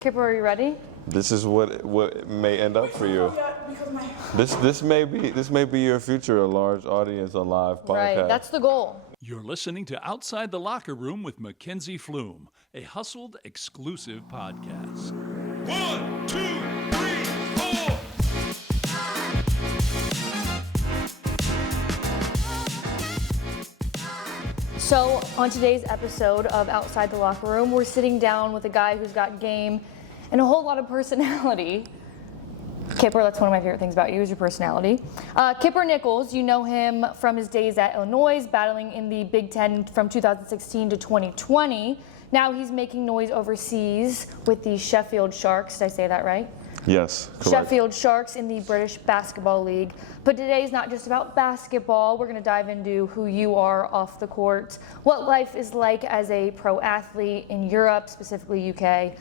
Kipper, are you ready? This is what may end up for you. This may be your future, a large audience, a live podcast. Right, that's the goal. You're listening to Outside the Locker Room with Mackenzie Pflum, a Hustled exclusive podcast. 1, 2, 3, 4. So on today's episode of Outside the Locker Room, we're sitting down with a guy who's got game and a whole lot of personality. Kipper, that's one of my favorite things about you, is your personality. Kipper Nichols, you know him from his days at Illinois, battling in the Big Ten from 2016 to 2020. Now he's making noise overseas with the Sheffield Sharks. Did I say that right? Yes, correct. Sheffield Sharks in the British Basketball League. But today is not just about basketball. We're going to dive into who you are off the court, what life is like as a pro athlete in Europe, specifically UK.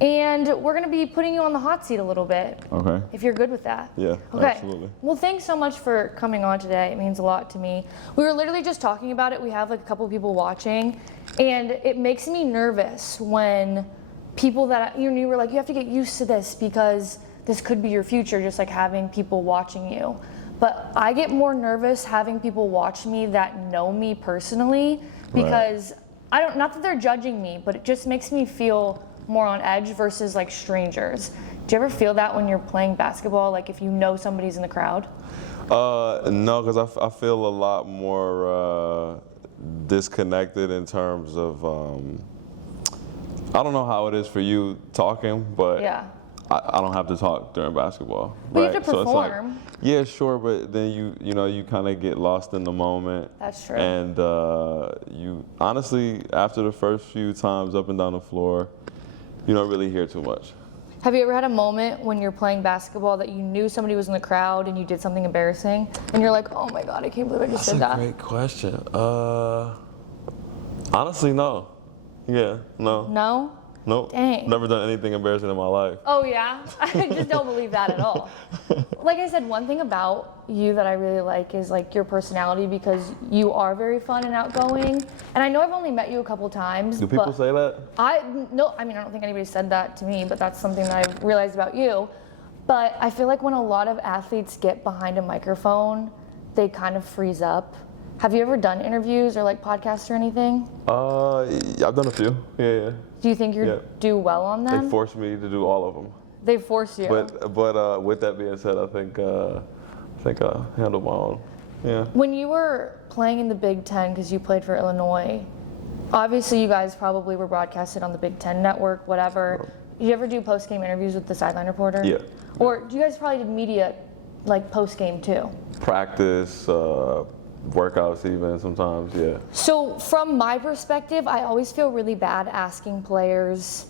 And we're going to be putting you on the hot seat a little bit. Okay. If you're good with that. Yeah, okay. Absolutely. Well, thanks so much for coming on today. It means a lot to me. We were literally just talking about it. We have like a couple people watching, and it makes me nervous when people that you were like, you have to get used to this because this could be your future, just like having people watching you. But I get more nervous having people watch me that know me personally because right. Not that they're judging me, but it just makes me feel more on edge versus like strangers. Do you ever feel that when you're playing basketball, like if you know somebody's in the crowd? No, because I feel a lot more disconnected in terms of, I don't know how it is for you talking, but yeah. I don't have to talk during basketball. But right? You have to perform. So it's like, yeah, sure, but then you kind of get lost in the moment. That's true. And you honestly, after the first few times up and down the floor, you don't really hear too much. Have you ever had a moment when you're playing basketball that you knew somebody was in the crowd and you did something embarrassing and you're like, oh my God, I can't believe I just did that? That's a great question. Honestly, no. Yeah, no. No? Nope. Dang. Never done anything embarrassing in my life. Oh yeah? I just don't believe that at all. Like I said, one thing about you that I really like is like your personality, because you are very fun and outgoing. And I know I've only met you a couple times. Do people say that? I don't think anybody said that to me, but that's something that I've realized about you. But I feel like when a lot of athletes get behind a microphone, they kind of freeze up. Have you ever done interviews or like podcasts or anything? I've done a few. Yeah. Do you think you do well on them? They forced me to do all of them. They forced you. But with that being said, I think I handled my own. Yeah. When you were playing in the Big Ten, because you played for Illinois, obviously you guys probably were broadcasted on the Big Ten network, whatever. Did you ever do post-game interviews with the sideline reporter? Yeah. Or do you guys probably did media like post-game too? Practice, workouts even sometimes, yeah. So from my perspective, I always feel really bad asking players.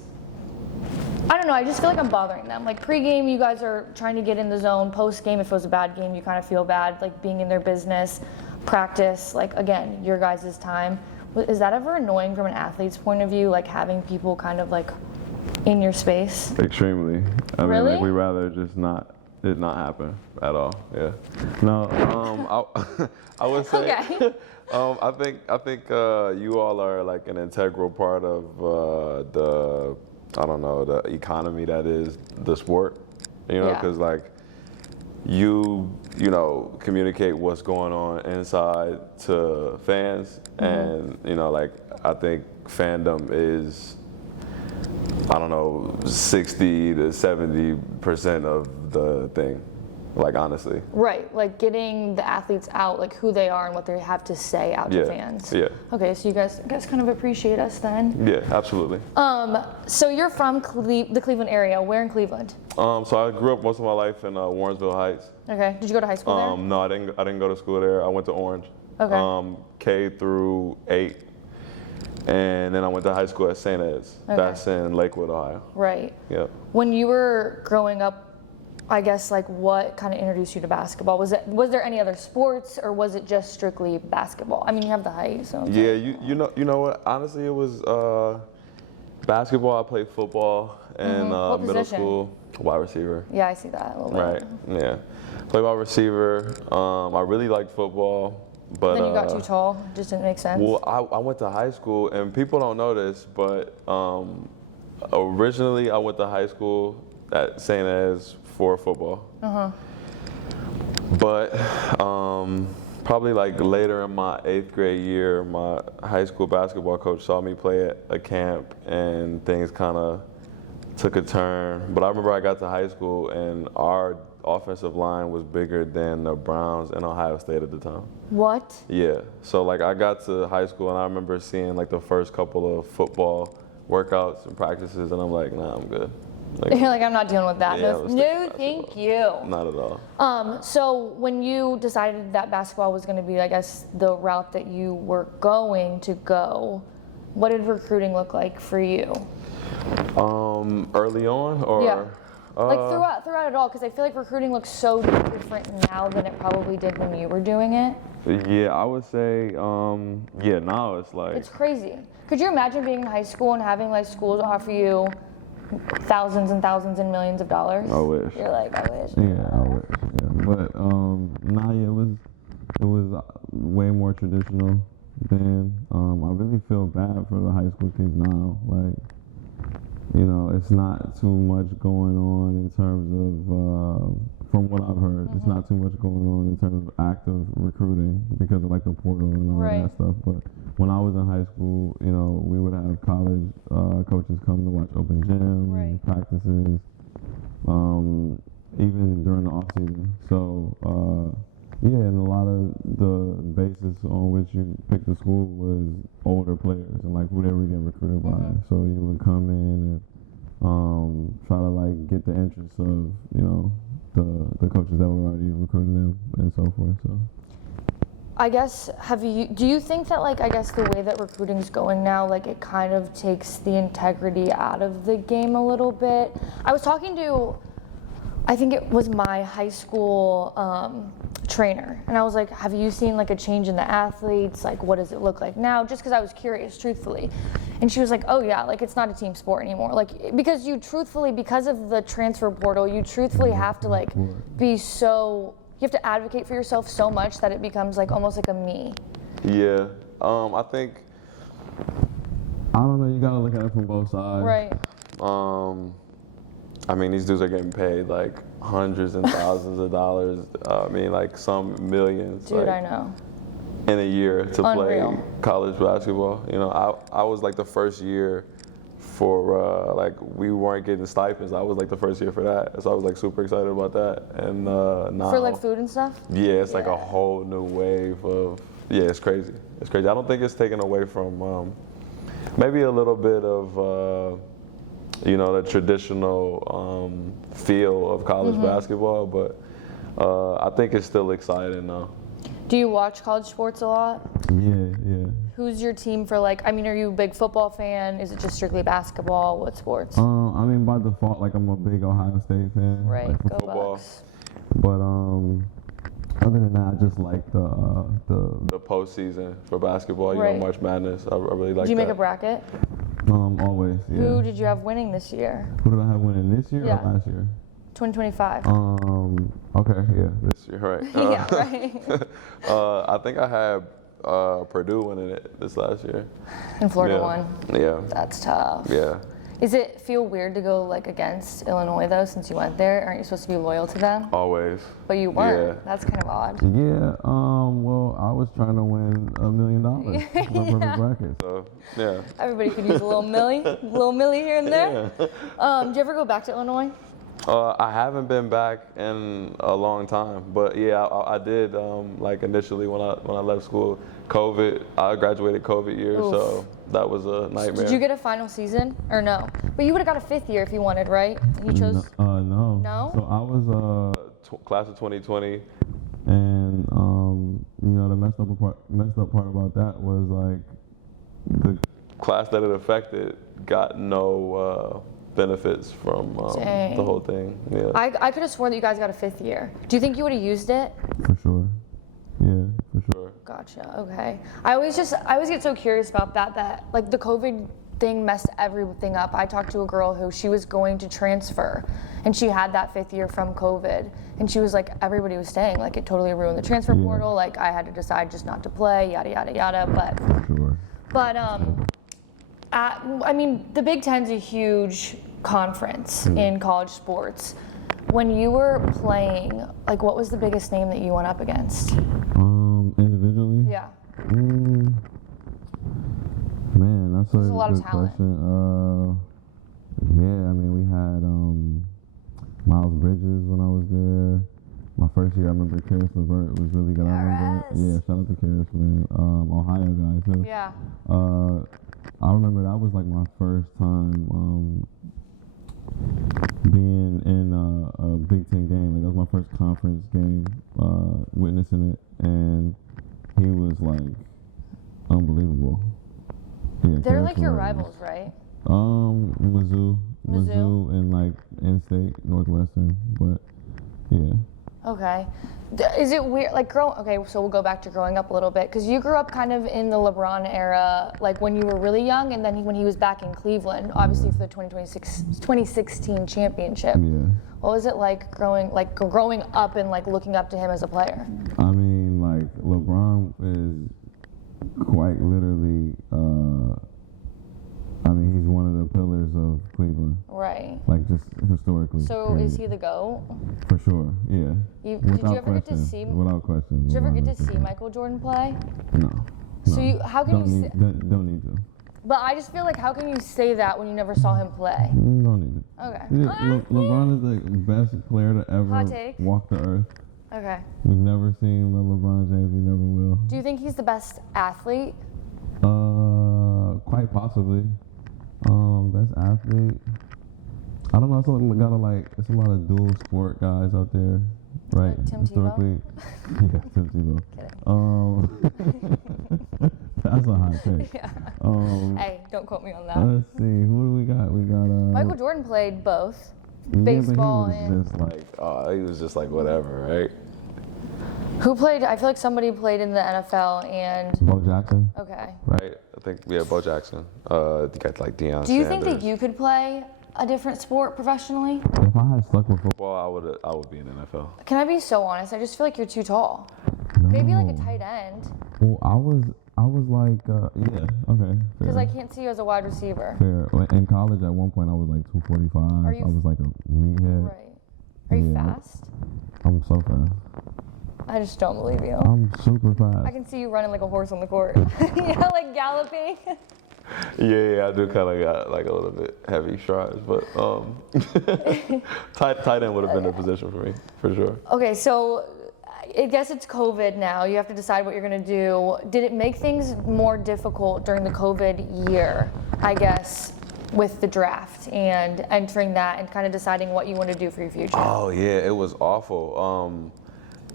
I don't know, I just feel like I'm bothering them. Like pre-game, you guys are trying to get in the zone. Post-game, if it was a bad game, you kind of feel bad, like being in their business. Practice, like again, your guys' time. Is that ever annoying from an athlete's point of view, like having people kind of like in your space? Extremely. I mean, like, we rather just it not happen at all. Yeah. No. I would say. Okay. I think you all are like an integral part of the economy that is the sport. You know, because like you communicate what's going on inside to fans, and like I think fandom is 60 to 70% of the thing, like honestly. Right, like getting the athletes out, like who they are and what they have to say out to fans. Yeah. Okay, so you guys kind of appreciate us then? Yeah, absolutely. So you're from the Cleveland area. Where in Cleveland? So I grew up most of my life in Warrensville Heights. Okay. Did you go to high school there? No, I didn't go to school there. I went to Orange. Okay. K through 8. And then I went to high school at St. Ed's. Okay. That's in Lakewood, Ohio. Right. Yeah. When you were growing up, I guess like what kind of introduced you to basketball? Was there any other sports, or was it just strictly basketball? I mean, you have the height, so. Yeah, you know what? Honestly, it was basketball. I played football in middle school. Wide receiver. Yeah, I see that a little bit. Right. Yeah. Played wide receiver. I really liked football. But then you got too tall, just didn't make sense. Well, I went to high school, and people don't know this, but Originally, I went to high school at St. Ed's for football. But probably like later in my 8th grade year, my high school basketball coach saw me play at a camp and things kind of took a turn. But I remember I got to high school and our offensive line was bigger than the Browns and Ohio State at the time. What? Yeah, so like I got to high school and I remember seeing like the first couple of football workouts and practices and I'm like, nah, I'm good. Like, You're like, I'm not dealing with that. Yeah, No, let's no take thank you. not at all. So when you decided that basketball was going to be, I guess, the route that you were going to go, what did recruiting look like for you? Early on, or Yeah. Like throughout it all, because I feel like recruiting looks so different now than it probably did when you were doing it. Yeah, I would say, yeah, now it's like, It's crazy. Could you imagine being in high school and having like schools offer you thousands and thousands and millions of dollars? I wish. You're like, I wish. Yeah, I wish. Yeah. But nah, yeah, it was way more traditional then. I really feel bad for the high school kids now. Like, you know, it's not too much going on in terms of, from what I've heard, it's not too much going on in terms of active recruiting because of like the portal and all Right. that stuff. But when I was in high school, you know, we would have college coaches come to watch open gym, Right. practices, even during the off season. So yeah, and a lot of the basis on which you picked the school was older players and like who they were getting recruited by. So you would come in and try to like get the interest of, you know, the coaches that were already recruiting them and so forth. So I guess, do you think that like, I guess the way that recruiting's going now, like it kind of takes the integrity out of the game a little bit? I was talking to, I think it was my high school trainer, and I was like, have you seen like a change in the athletes? Like, what does it look like now? Just because I was curious, truthfully. And she was like, oh yeah, like it's not a team sport anymore. Like, because you truthfully, because of the transfer portal, you truthfully have to like be so, you have to advocate for yourself so much that it becomes like almost like a me. yeah, I think, I don't know, you gotta look at it from both sides. Right. I mean, these dudes are getting paid like hundreds and thousands of dollars. I mean, like some millions. Dude, like, I know. in a year to Unreal. play college basketball. You know, I was like the first year for like we weren't getting stipends. I was like the first year for that, so I was like super excited about that. And now For like food and stuff? yeah, it's like Yeah. a whole new wave of it's crazy. It's crazy. I don't think it's taken away from maybe a little bit of you know, the traditional feel of college basketball, but I think it's still exciting though. Do you watch college sports a lot? Yeah. Who's your team for like, I mean, are you a big football fan? Is it just strictly basketball? What sports? I mean, by default, like I'm a big Ohio State fan. Right, like, for go football. Bucks. But other than that, I just like The postseason for basketball, you Right. know, March Madness. I really like Did you that. make a bracket? always. Yeah. Who did you have winning this year? Who did I have winning this year Yeah. or last year? 2025. Okay, yeah. This year, right? Yeah, right. I think I had Purdue winning it this last year. And Florida Yeah. won. Yeah. That's tough. Yeah. Is it feel weird to go like against Illinois though, since you went there? Aren't you supposed to be loyal to them? Always. But you weren't. Yeah. That's kind of odd. Yeah, well, I was trying to win $1 million for my perfect bracket. So yeah. Everybody could use a little millie here and there. Do you ever go back to Illinois? I haven't been back in a long time, but yeah, I did. Like initially when I left school, COVID. I graduated COVID year, Oof. so that was a nightmare. Did you get a final season or no? But you would have got a 5th year if you wanted, right? And you chose. No. No? So I was Class of 2020. and you know the messed up part about that was like the Class that it affected got no benefits from Dang. the whole thing. Yeah. I could have sworn that you guys got a 5th year. Do you think you would have used it? for sure. Yeah, for sure. Gotcha. Okay. I always get so curious about that like the COVID thing messed everything up. I talked to a girl who she was going to transfer and she had that 5th year from COVID and she was like, everybody was staying, like it totally ruined the transfer portal. Like I had to decide just not to play, yada yada yada. For sure. But I mean, the Big Ten's a huge conference in college sports. When you were playing, like, what was the biggest name that you went up against? Individually? Yeah. Man, that's There's a a lot of good talent. question. Yeah, I mean, we had Miles Bridges when I was there. My first year, I remember Karis LeVert was really good. I remember. Karis. Yeah, shout out to Karis, man. Ohio guy too. Yeah. I remember that was like my first time being in a Big Ten game. Like that was my first conference game, witnessing it, and he was like unbelievable. Yeah, They're Karis like your LeVert rivals, right? Mizzou, Mizzou? and like in-state Northwestern, but yeah. Okay. Is it weird, like okay, so we'll go back to growing up a little bit, because you grew up kind of in the LeBron era, like when you were really young, and then when he was back in Cleveland, obviously for the 2016 championship. Yeah. What was it like growing up and like looking up to him as a player? I mean, like LeBron is quite literally. I mean, he's one of the pillars of Cleveland. Right. Like just historically. So period. is he the GOAT? For sure. Yeah. Did you ever get to see? Without question. Did you ever LeBron get to is the see GOAT. Michael Jordan play? No. So no. how can don't you need, say? don't need to. But I just feel like, how can you say that when you never saw him play? Don't need it. Okay. LeBron is the best player to Hot ever take. walk the earth. Okay. We've never seen the LeBron James. We never will. Do you think he's the best athlete? Quite possibly. Best athlete. I don't know. It's a lot of dual sport guys out there, right? Like Tim Historically, yeah, Tim Tebow. That's a hot take. Yeah. Hey, don't quote me on that. Let's see. Who do we got? We got Michael Jordan played both. yeah, baseball but he and- was just like He was just like whatever, right? Who played? I feel like somebody played in the NFL and. Bo Jackson. Okay. Right? I think Bo Jackson. You got like Deion Do you think that Sanders. you could play a different sport professionally? If I had stuck with football, Well, I would be in the NFL. Can I be so honest? I just feel like you're too tall. no. Maybe like a tight end, Well, I was like, yeah, okay. because fair. I can't see you as a wide receiver. Fair. In college, at one point, I was like 245. Are you- I was like a meathead. Right. Are you Yeah. fast? I'm so fast. I just don't believe you. I'm super I fast. can see you running like a horse on the court. You know, like galloping. Yeah, I do kind of got like a little bit heavy strides, but tight end would have been the position for me, for sure. Okay, so I guess it's COVID now. You have to decide what you're gonna do. Did it make things more difficult during the COVID year, I guess, with the draft and entering that and kind of deciding what you want to do for your future? Oh yeah, it was awful.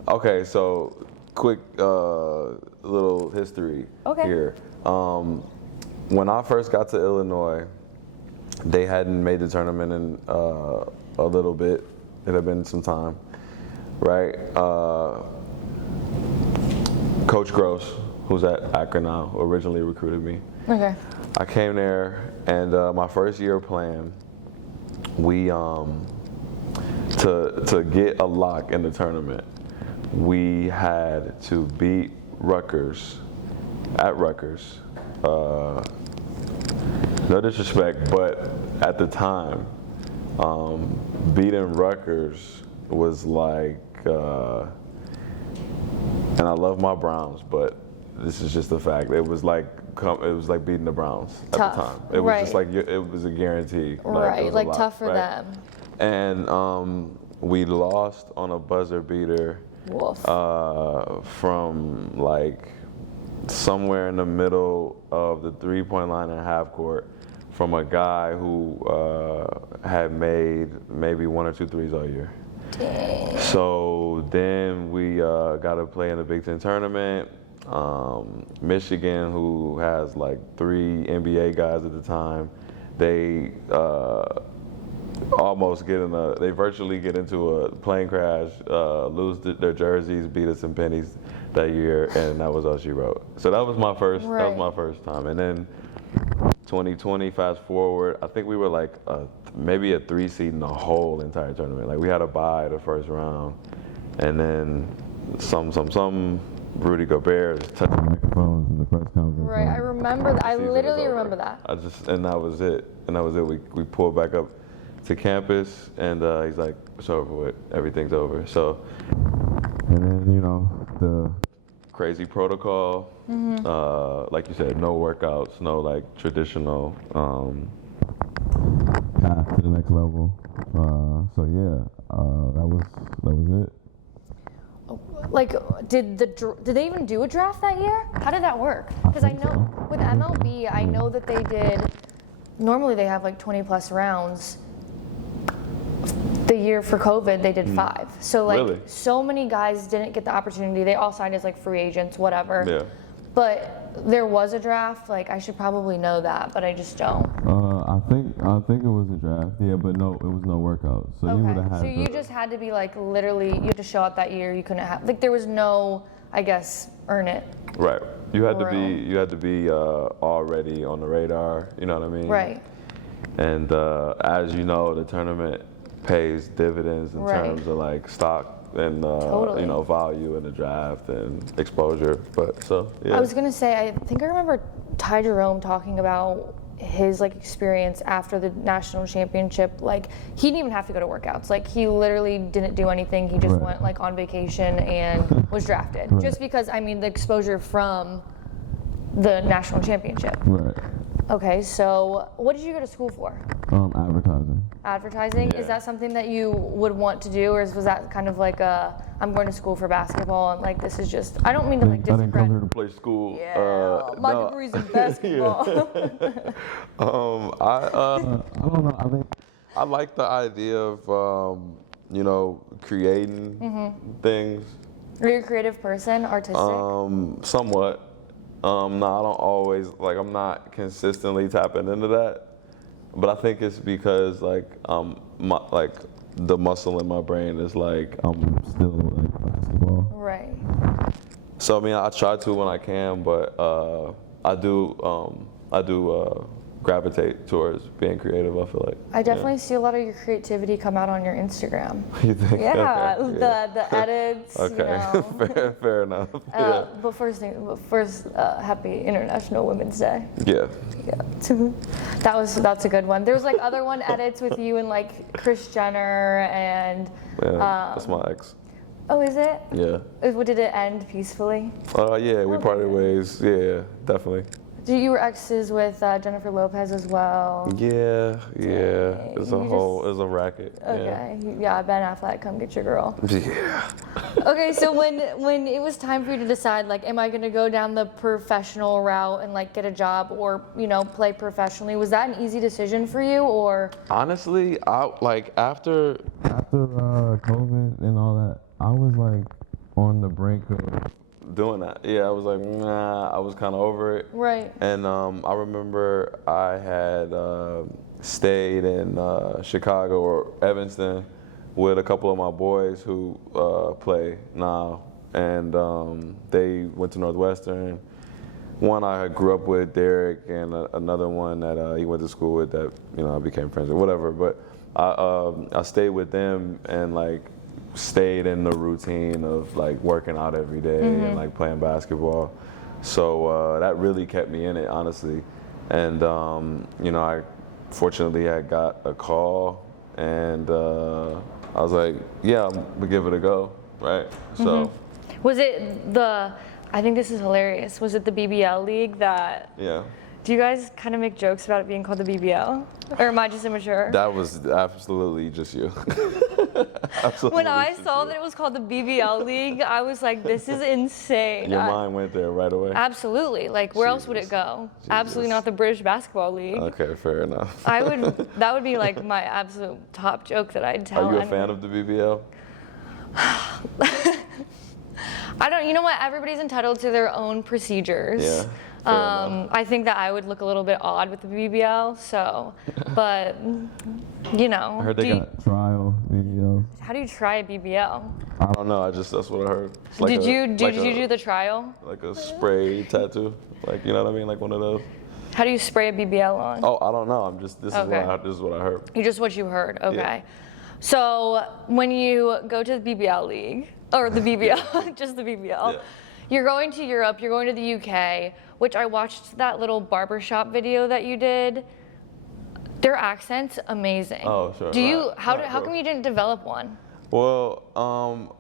Okay, so quick little history Okay. here. When I first got to Illinois, they hadn't made the tournament in a little bit. It had been some time, right? Coach Gross, who's at Akron now, originally recruited me. Okay. I came there, and my first year playing, we to get a lock in the tournament, we had to beat Rutgers at Rutgers. No disrespect, but at the time, beating Rutgers was like, and I love my Browns, but this is just a fact. It was like beating the Browns at Tough, the time. It was right. just like it was a guarantee. it Right, was a like lot, tough for right? them. And we lost on a buzzer beater Wolf. from like somewhere in the middle of the three-point line and half court from a guy who had made maybe 1 or 2 threes all year. Dang. So then we got to play in the Big Ten tournament. Michigan, who has like 3 NBA guys at the time, they they virtually get into a plane crash, lose their jerseys, beat us in pennies that year, and that was all she wrote. So that was my first. That was my first time, and then 2020, fast forward, I think we were like maybe a 3 seed in the whole entire tournament. Like we had a bye the first round, and then some Rudy Gobert is touching Microphones in the press conference. Right, I remember that. I season is literally over. remember that. And that was it. We pulled back up to campus, and he's like, "It's over with. Everything's over." So, And then, you know, the crazy protocol, like you said, no workouts, no like traditional. path to the next level. So yeah, that was it. Like, did they even do a draft that year? How did that work? Because I think know so. with MLB, I know that they did. Normally, they have like 20 plus rounds. The year for COVID, they did 5. So like, Really? so many guys didn't get the opportunity. They all signed as like free agents, whatever. Yeah. But there was a draft. Like, I should probably know that, but I just don't. I think it was a draft. Yeah, but no, it was no workout. So you would have Okay. had. So you just had to be like literally. You had to show up that year. You couldn't have like there was no, I guess, earn it. Right. You had Around. to be already on the radar. You know what I mean? Right. And as you know, the tournament pays dividends in Right. terms of like stock and Totally. you know, value in the draft and exposure. But so yeah. I was gonna say, I think I remember Ty Jerome talking about his like experience after the national championship. Like he didn't even have to go to workouts. Like he literally didn't do anything. He just Right. went like on vacation and was drafted. Right. Just because I mean the exposure from the national championship. Right. Okay, so what did you go to school for? Advertising. Advertising? Yeah. Is that something that you would want to do, or was that kind of like a I'm going to school for basketball and like this is just I don't mean to like I didn't come here discredit. to Play school. Yeah, my no. degree's in basketball. I I don't know. I think I like the idea of you know, creating things. Are you a creative person, artistic? Somewhat. No, I don't always I'm not consistently tapping into that. But I think it's because the muscle in my brain is like I'm still like basketball. Right. so I mean I try to when I can, but I do gravitate towards being creative, I feel like. I definitely see a lot of your creativity come out on your Instagram. You think? Yeah, Okay, yeah. the edits. Okay, You know. fair enough. Yeah. But first, happy International Women's Day. Yeah. Yeah, that's a good one. There was like other one edits with you and like Kris Jenner and. Yeah, that's my ex. Oh, is it? Yeah. Did it end peacefully? Yeah, we parted ways. Yeah, definitely. You were exes with Jennifer Lopez as well. Yeah. It's a racket. Okay. Yeah, Ben Affleck, come get your girl. Yeah. Okay, so when it was time for you to decide, like, am I going to go down the professional route and like get a job or play professionally? Was that an easy decision for you, or? Honestly, after COVID and all that, I was like on the brink of doing that, yeah, I was like, nah, I was kind of over it. Right. And I remember I had stayed in Chicago or Evanston with a couple of my boys who play now, and they went to Northwestern. One I grew up with, Derek, and another one that he went to school with that I became friends with, whatever. But I stayed with them and stayed in the routine of working out every day and playing basketball. So that really kept me in it, honestly. And I fortunately had got a call, and I was like, yeah, I'm gonna give it a go, right? So. Was it I think this is hilarious. Was it the BBL league that? Yeah. Do you guys kind of make jokes about it being called the BBL? Or am I just immature? That was absolutely just you. Absolutely When I just saw you. that it was called the BBL league, I was like, this is insane. Your mind went there right away. Absolutely. Like, where else would it Jesus. go? Absolutely not the British Basketball League. Okay, fair enough. That would be like my absolute top joke that I'd tell Are you a anyone. fan of the BBL? You know what? Everybody's entitled to their own procedures. Yeah. Fair enough. I think that I would look a little bit odd with the BBL, so, but, I heard they got. trial videos. how do you try a BBL? I don't know. That's what I heard. It's Did you you do the trial? like a spray tattoo? You know what I mean? Like one of those. How do you spray a BBL on? Oh, I don't know. This Okay. is what I heard. Just what you heard, okay. Yeah. So when you go to the BBL league, or the BBL, just the BBL, Yeah. You're going to Europe, you're going to the UK, which I watched that little barbershop video that you did. Their accent's amazing. Oh, sure. Do you, how Right. come you didn't develop one? Well,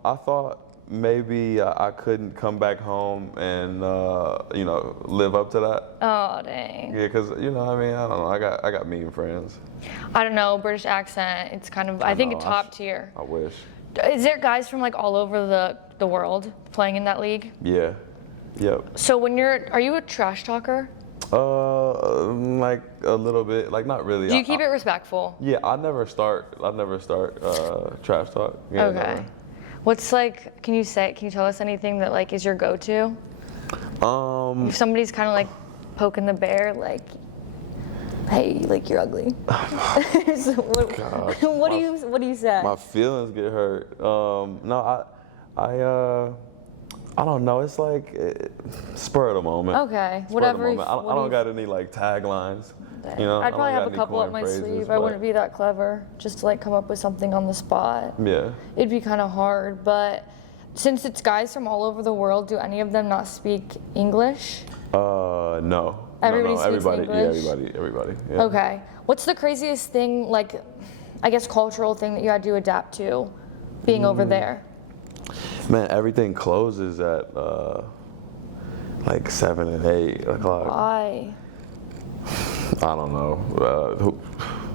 I thought maybe I couldn't come back home and live up to that. Oh, dang. Yeah, cause I don't know. I got mean friends. I don't know, British accent, it's kind of, I think know, it's top tier. I wish. Is there guys from like all over the world playing in that league? Yeah. Yep. So are you a trash talker? Like a little bit. Like not really. Do you keep it respectful? Yeah, I never start trash talk. Yeah, Okay. never. What's like, can you tell us anything that like is your go-to? If somebody's kind of like poking the bear, like, hey, like you're ugly. So what do you say? My feelings get hurt. No, I don't know. It's like spur of the moment. Okay, Spur of the whatever. moment. I don't got any like taglines. You know, I'd probably I don't have got a any couple up coin my phrases, sleeve. I but- wouldn't be that clever, just to like come up with something on the spot. Yeah. It'd be kind of hard, but since it's guys from all over the world, do any of them not speak English? No. Everybody no. speaks Everybody. English? Yeah, everybody. Yeah. Okay. What's the craziest thing, like, I guess cultural thing that you had to adapt to being over there? Man, everything closes at like 7 and 8 o'clock. Why? I don't know.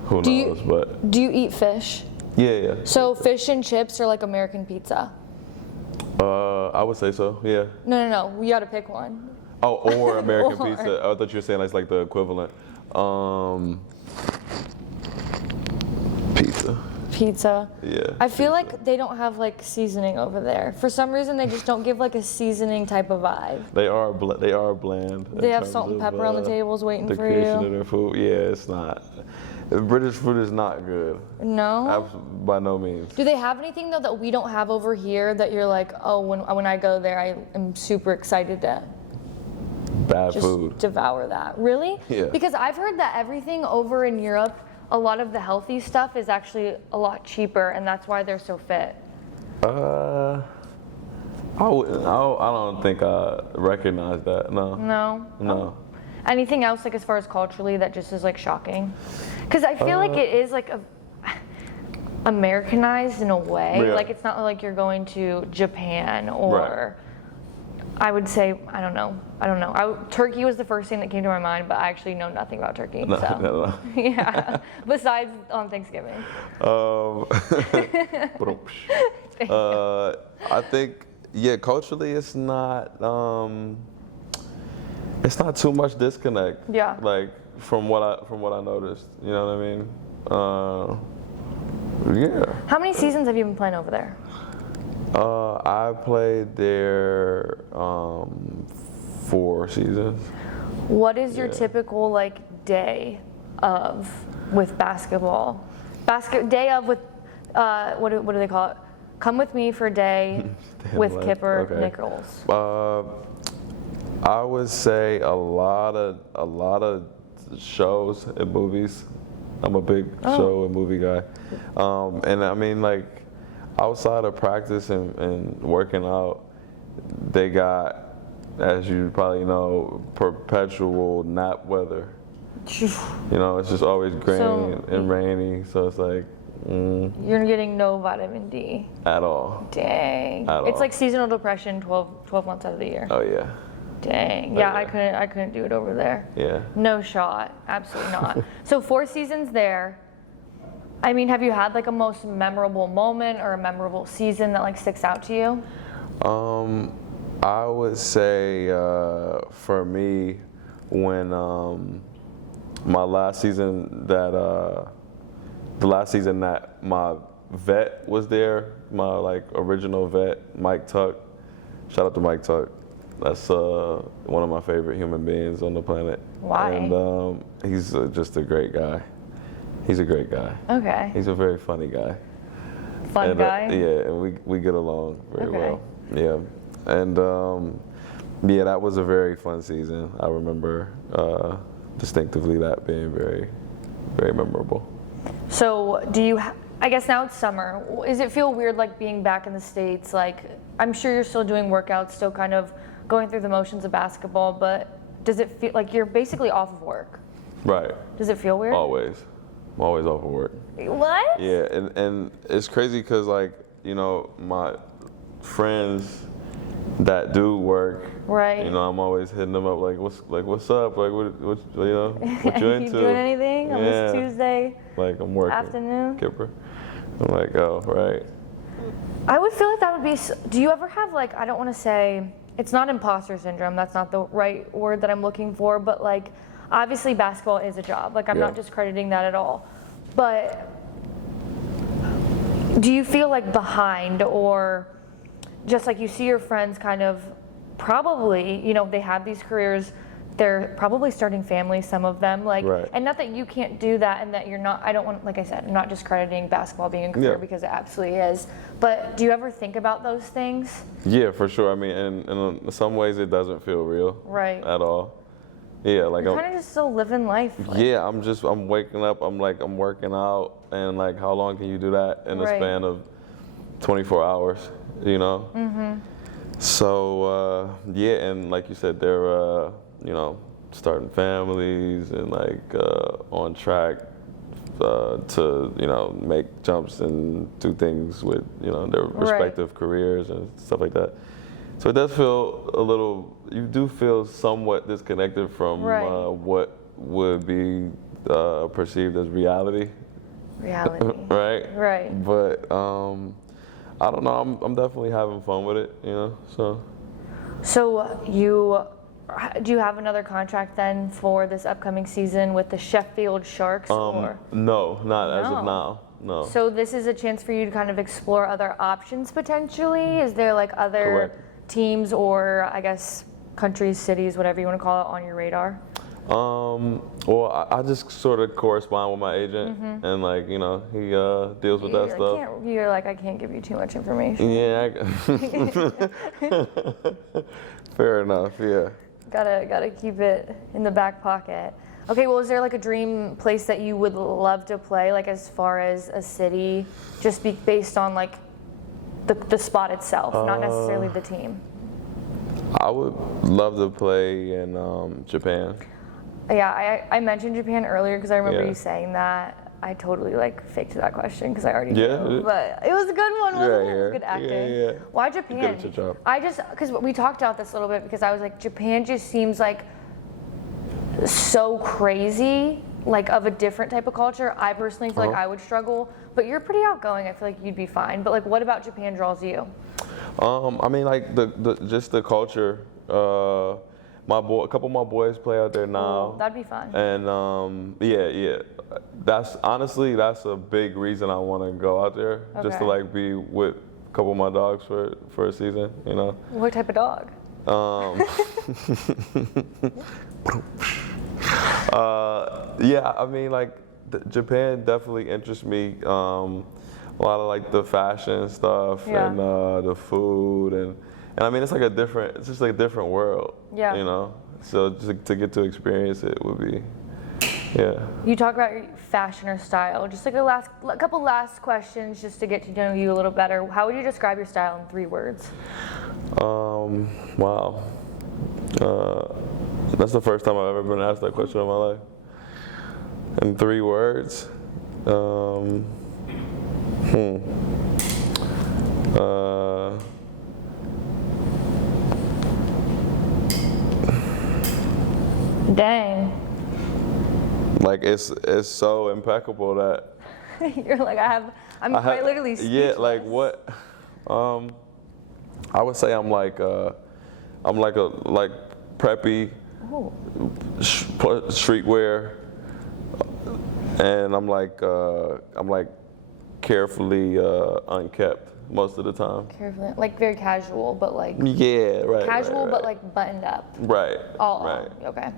Who Do you- knows? But Do you eat fish? yeah. So fish and chips are like American pizza. I would say so. Yeah. No. We gotta pick one. Oh, or American Or- pizza. I thought you were saying that's like the equivalent. Pizza. Pizza. Yeah. I feel like they don't have like seasoning over there. For some reason, they just don't give like a seasoning type of vibe. They are bland. They have salt and pepper on the tables waiting the for creation you. of their food. Yeah, it's not. British food is not good. No. By no means. Do they have anything though that we don't have over here that you're like, oh, when I go there, I am super excited to Bad just food. devour that? Really? Yeah. Because I've heard that everything over in Europe, a lot of the healthy stuff is actually a lot cheaper, and that's why they're so fit. I don't think I recognize that. No. No. No. Anything else like as far as culturally that just is like shocking? Because I feel like it is like Americanized in a way. Yeah. Like it's not like you're going to Japan or I would say I don't know. Turkey was the first thing that came to my mind, but I actually know nothing about Turkey. No, so no. yeah. Besides on Thanksgiving. I think culturally it's not too much disconnect. Yeah. Like from what I noticed, you know what I mean? Yeah. How many seasons have you been playing over there? I played there 4 seasons. What is your Yeah. typical like day of with basketball? Day of with what do they call it? Come with me for a day with life. Kipper Okay. Nichols. I would say a lot of shows and movies. I'm a big show and movie guy, and I mean like outside of practice and working out, they got, as you probably know, perpetual nap weather. You know, it's just always gray and rainy, so it's like You're getting no vitamin D. at all. Dang. At It's all. like seasonal depression 12 months out of the year. Oh yeah, Dang. Yeah, I couldn't do it over there. yeah. No shot. Absolutely not. So 4 seasons there. I mean, have you had like a most memorable moment or a memorable season that like sticks out to you? I would say for me, when my last season that the last season that my vet was there, my like original vet, Mike Tuck. Shout out to Mike Tuck. That's one of my favorite human beings on the planet. Why? And he's just a great guy. He's a great guy. Okay. He's a very funny guy. Fun And, guy? yeah, and we get along very Okay. well. Yeah, and that was a very fun season. I remember distinctively that being very, very memorable. So I guess now it's summer. Does it feel weird like being back in the States? Like, I'm sure you're still doing workouts, still kind of going through the motions of basketball, but does it feel like you're basically off of work? Right. Does it feel weird? Always. I'm always off of work. What? Yeah, and it's crazy because, like, you know, my friends that do work, Right. you know, I'm always hitting them up like, what's up? Like, what you know, what you into? You doing anything on this Tuesday Like, I'm working. afternoon? Kipper. I'm like, oh, right. I would feel like that would be. Do you ever have like, I don't want to say, it's not imposter syndrome. That's not the right word that I'm looking for. But like, obviously basketball is a job. Like I'm not discrediting that at all. But do you feel like behind, or just like you see your friends kind of probably, you know, they have these careers. They're probably starting families, some of them, like, and not that you can't do that and that you're not, I don't want, like I said, I'm not discrediting basketball being a career because it absolutely is, but do you ever think about those things? Yeah, for sure. I mean, and in some ways it doesn't feel real. At all. Yeah, like you're kind of just still living life. Like. Yeah, I'm waking up, I'm working out, and like, how long can you do that in a span of 24 hours, you know? Mm-hmm. So, yeah, and like you said, they're, you know, starting families and like on track to, you know, make jumps and do things with, you know, their respective careers and stuff like that. So it does feel a little, you do feel somewhat disconnected from what would be perceived as reality. Right? But I don't know, I'm definitely having fun with it, you know, so. So do you have another contract then for this upcoming season with the Sheffield Sharks? Or? No, not as of now. No. So this is a chance for you to kind of explore other options potentially? Is there like other teams or I guess countries, cities, whatever you want to call it, on your radar? Well, I just sort of correspond with my agent, and like, you know, he deals with that stuff. You're like, I can't give you too much information. Yeah. Fair enough. Yeah. Gotta keep it in the back pocket. Okay, well, is there like a dream place that you would love to play, like as far as a city, just based on like the spot itself, not necessarily the team? I would love to play in Japan. Yeah, I mentioned Japan earlier because I remember you saying that. I totally like faked that question because I already knew, but it was a good one, wasn't it? It was good acting. Yeah. Why Japan? Good at your job. I just, because we talked about this a little bit, because I was like, Japan just seems like so crazy, like of a different type of culture. I personally feel like I would struggle, but you're pretty outgoing. I feel like you'd be fine. But like, what about Japan draws you? I mean, like just the culture. A couple of my boys play out there now. Ooh, that'd be fun. And yeah. That's a big reason I want to go out there, just to like be with a couple of my dogs for a season, you know. What type of dog? Yeah, I mean, like Japan definitely interests me. A lot of like the fashion stuff and the food and I mean, it's just like a different world. Yeah. You know, so just to get to experience it would be. Yeah. You talk about your fashion or style. Just like a couple last questions, just to get to know you a little better. How would you describe your style in 3 words? Wow. That's the first time I've ever been asked that question in my life. In 3 words. Dang. Like it's so impeccable that you're like I'm quite literally speechless. Yeah, like what? I would say I'm like preppy streetwear, and I'm like carefully unkept most of the time. Carefully, like very casual, but like casual, but like buttoned up. Right. Okay.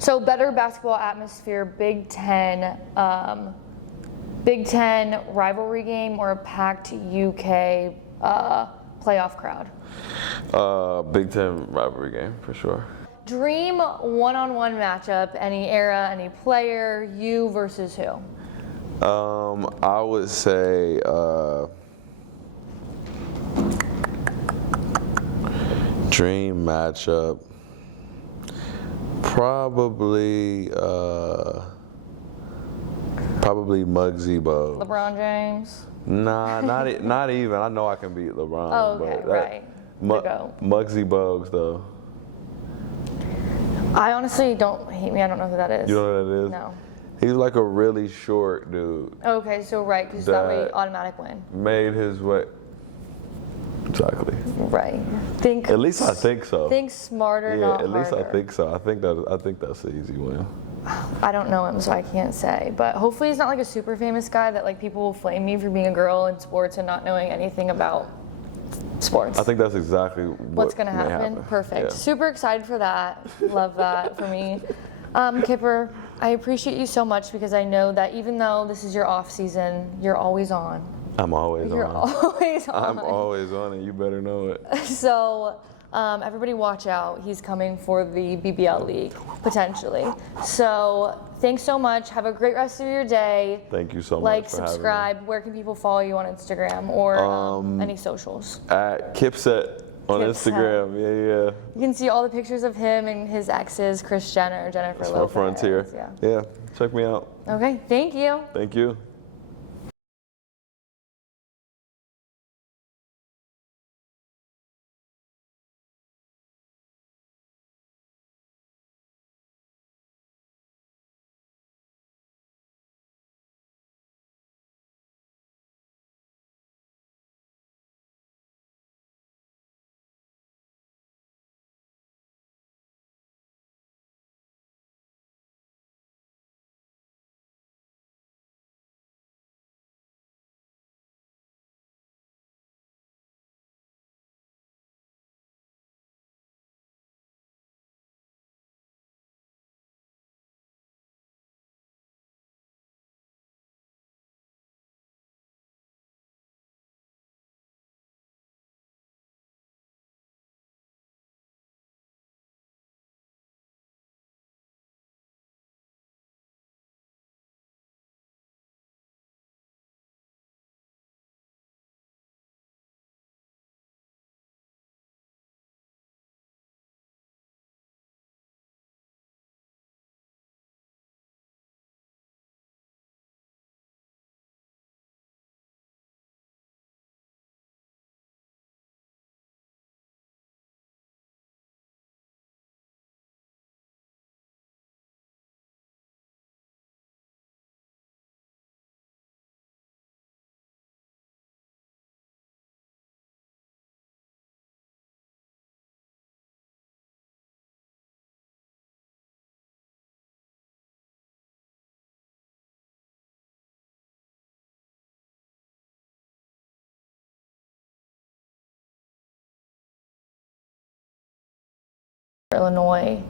So better basketball atmosphere, Big Ten rivalry game, or a packed UK playoff crowd? Big Ten rivalry game for sure. Dream one-on-one matchup, any era, any player, you versus who? I would Dream matchup. Probably Muggsy Bogues. LeBron James. Nah, not even. I know I can beat LeBron. Oh, okay, but right. The GOAT. Muggsy Bogues though. I honestly don't hate me. I don't know who that is. You know what that is? No. He's like a really short dude. Okay, so right, because that way That- automatic win. Made his way. Exactly. Right. Think. At least I think so. Think smarter, Yeah, not at least harder. I think so. I think that's an easy win. I don't know him, so I can't say. But hopefully he's not like a super famous guy that like people will flame me for being a girl in sports and not knowing anything about sports. I think that's exactly What's gonna may happen. Perfect. Yeah. Super excited for that. Love that for me. Kipper, I appreciate you so much because I know that even though this is your off season, you're always on. I'm always You're on. always on. I'm always on, and you better know it. So everybody watch out. He's coming for the BBL League, potentially. So thanks so much. Have a great rest of your day. Thank you so much Like, for having me. subscribe. Where can people follow you on Instagram or any socials? At Kipset on Kipset. Instagram. Yeah. You can see all the pictures of him and his exes, Kris Jenner, Jennifer That's my Lopez. frontier. Yeah. Check me out. Okay, thank you. Thank you. Illinois.